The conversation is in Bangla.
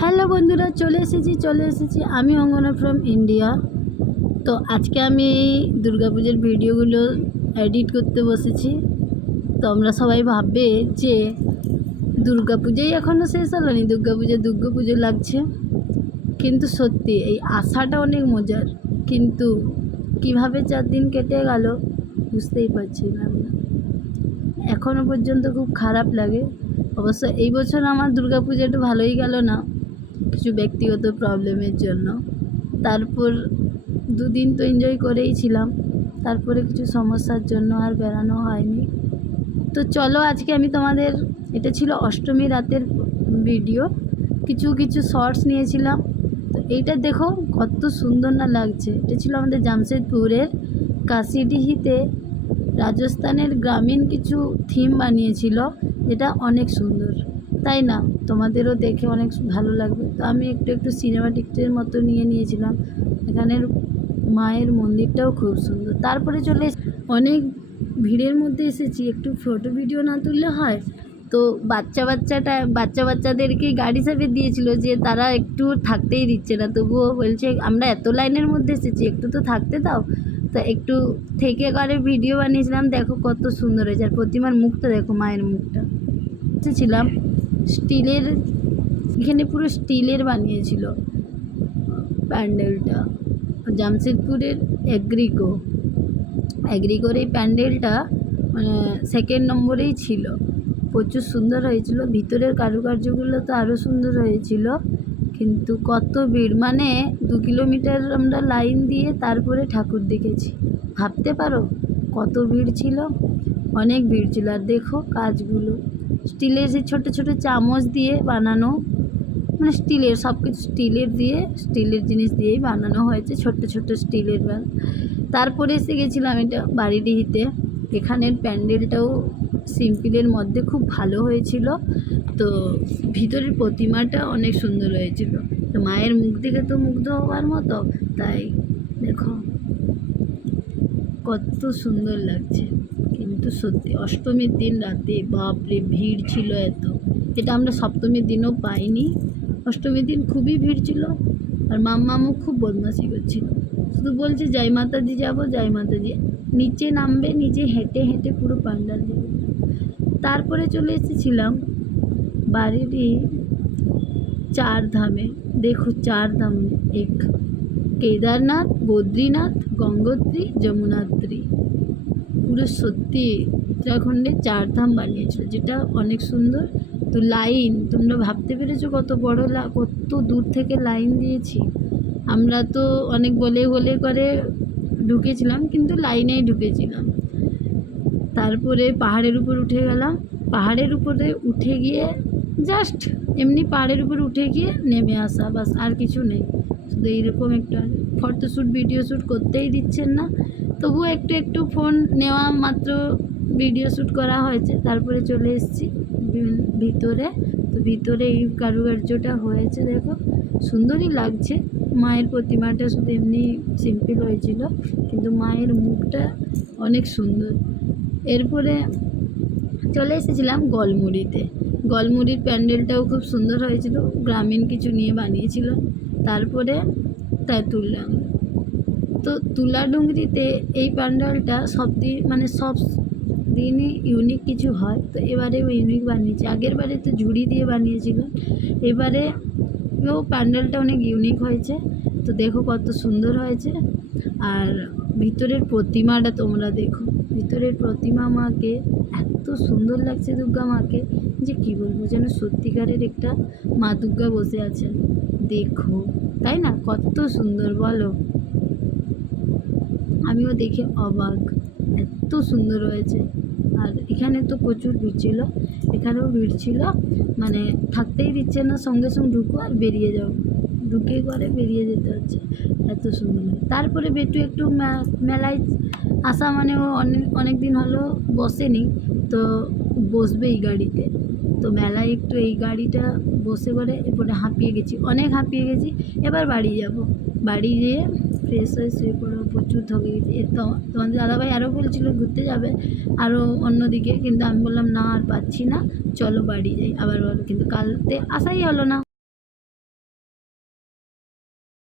হ্যালো বন্ধুরা, চলে এসেছি আমি অঙ্গনা ফ্রম ইন্ডিয়া। তো আজকে আমি দুর্গাপূজার ভিডিওগুলো এডিট করতে বসেছি। তো আমরা সবাই ভাববে যে দুর্গাপূজাই এখনও শেষ হলো নি, দুর্গাপুজো লাগছে। কিন্তু সত্যি এই আশাটা অনেক মজার, কিন্তু কিভাবে 4 দিন কেটে গেল বুঝতেই পারছিলাম না। এখনও পর্যন্ত খুব খারাপ লাগে। অবশ্য এই বছর আমার দুর্গাপূজাটা ভালোই গেল না, কিছু ব্যক্তিগত প্রবলেমের জন্য। তারপর 2 দিন তো এনজয় করেই ছিলাম, তারপরে কিছু সমস্যার জন্য আর বেরানো হয়নি। তো চলো আজকে আমি তোমাদের, এটা ছিল অষ্টমী রাতের ভিডিও, কিছু শর্টস নিয়েছিলাম। তো এইটা দেখো কত সুন্দর না লাগছে। এটা ছিল আমাদের জামশেদপুরের কাশিডিহিতে রাজস্থানের গ্রামীণ কিছু থিম বানিয়েছিল, যেটা অনেক সুন্দর, তাই না? তোমাদেরও দেখে অনেক ভালো লাগবে। তো আমি একটু সিনেমাটিকের মতো নিয়েছিলাম। এখানের মায়ের মন্দিরটাও খুব সুন্দর। তারপরে চলে অনেক ভিড়ের মধ্যে এসেছি, একটু ফটো ভিডিও না তুললে হয়। তো বাচ্চাদেরকে গাড়ি চাপে দিয়েছিল, যে তারা একটু থাকতেই দিচ্ছে না, তবুও বলছে আমরা এত লাইনের মধ্যে এসেছি, একটু তো থাকতে দাও। তো একটু থেকে করে ভিডিও বানিয়েছিলাম। দেখো কত সুন্দর হয়েছে, আর প্রতিমার মুখটা দেখো, মায়ের মুখটা ছিলাম স্টিলের, এখানে পুরো স্টিলের বানিয়েছিল প্যান্ডেলটা। জামশেদপুরের অ্যাগ্রিকোর এই প্যান্ডেলটা মানে 2nd নম্বরেই ছিল। প্রচুর সুন্দর হয়েছিল, ভিতরের কারুকার্যগুলো তো আরও সুন্দর হয়েছিল। কিন্তু কত ভিড়, মানে 2 কিলোমিটার আমরা লাইন দিয়ে তারপরে ঠাকুর দেখেছি। ভাবতে পারো কত ভিড় ছিল, অনেক ভিড় ছিল। আর দেখো কাজগুলো স্টিলের, যে ছোট ছোট চামচ দিয়ে বানানো, মানে স্টিলের সব কিছু, স্টিলের জিনিস দিয়েই বানানো হয়েছে, ছোট স্টিলের। তারপরে এসে গেছিলাম এটা বাড়িডিহিতে। এখানের প্যান্ডেলটাও সিম্পলের মধ্যে খুব ভালো হয়েছিল। তো ভিতরের প্রতিমাটা অনেক সুন্দর হয়েছিল। তো মায়ের মুখ দেখে তো মুগ্ধ হওয়ার মতো, তাই দেখো কত সুন্দর লাগছে। কিন্তু সত্যি অষ্টমীর দিন রাতে বাপরে ভিড় ছিল এত, যেটা আমরা সপ্তমীর দিনও পাইনি। অষ্টমীর দিন খুবই ভিড় ছিল। আর মাম্মামও খুব বদমাশি করছিল, শুধু বলছে জয় মাতাজি যাবো, জয় মাতাজি। নিচে নামবে, নিচে হেঁটে পুরো পান্ডাল দেবে। তারপরে চলে এসেছিলাম বাড়িরই 4 ধামে। দেখো 4 ধাম, এক কেদারনাথ, বদ্রীনাথ, গঙ্গোত্রী, যমুনাত্রী। পুরো সত্যি উত্তরাখণ্ডে 4 ধাম বানিয়েছিল, যেটা অনেক সুন্দর। তো লাইন, তোমরা ভাবতে পেরেছো কত বড়, কত দূর থেকে লাইন দিয়েছি। আমরা তো অনেক বলে করে ঢুকেছিলাম, কিন্তু লাইনেই ঢুকেছিলাম। তারপরে পাহাড়ের উপর উঠে গেলাম। পাহাড়ের উপরে উঠে গিয়ে জাস্ট এমনি পাহাড়ের উপর উঠে গিয়ে নেমে আসা, বাস, আর কিছু নেই। শুধু এইরকম একটা ফটো শ্যুট, ভিডিও শ্যুট করতেই দিচ্ছেন না, তবুও একটু ফোন নেওয়া মাত্র ভিডিও শ্যুট করা হয়েছে। তারপরে চলে এসেছি ভিতরে। তো ভিতরে এই কারুকার্যটা হয়েছে, দেখো সুন্দরই লাগছে। মায়ের প্রতিমাটা শুধু এমনি সিম্পল হয়েছিল, কিন্তু মায়ের মুখটা অনেক সুন্দর। এরপরে চলে এসেছিলাম গলমুড়ির প্যান্ডেলটাও খুব সুন্দর হয়েছিল, গ্রামীণ কিছু নিয়ে বানিয়েছিল। তারপরে তুললাম। তো তুলাডুংরিতে এই প্যান্ডেলটা সব দিনই ইউনিক কিছু হয়। তো এবারেও ইউনিক বানিয়েছে। আগের বারে তো ঝুড়ি দিয়ে বানিয়েছিল, এবারে প্যান্ডেলটা অনেক ইউনিক হয়েছে। তো দেখো কত সুন্দর হয়েছে। আর ভিতরের প্রতিমাটা তোমরা দেখো, ভিতরের প্রতিমা মাকে এত সুন্দর লাগছে, দুর্গা মাকে, যে কী বলবো, যেন সত্যিকারের একটা মা দুর্গা বসে আছেন। দেখো, তাই না? কত সুন্দর বলো, আমিও দেখে অবাক, এত সুন্দর হয়েছে। আর এখানে তো প্রচুর ভিড় ছিল, এখানেও ভিড় ছিল, মানে থাকতেই দিচ্ছে না, সঙ্গে ঢুকো আর বেরিয়ে যাও, ঢুকে করে বেরিয়ে যেতে হচ্ছে, এত সুন্দর। তারপরে বেটু একটু মেলায় আসা, মানে ও অনেক দিন হলো বসেনি, তো বসবে এই গাড়িতে। তো মেলায় একটু এই গাড়িটা বসে করে এরপরে অনেক হাঁপিয়ে গেছি। এবার বাড়ি যাব, বাড়ি যেয়ে ফ্রেশ হয়ে শুয়ে পড়বো, প্রচুর থকে গেছি। তো তোমাদের দাদাভাই আরও বলছিল ঘুরতে যাবে আরও অন্যদিকে, কিন্তু আমি বললাম না, আর পাচ্ছি না, চলো বাড়ি যাই। আবার বলো, কিন্তু কালতে আসাই হলো না।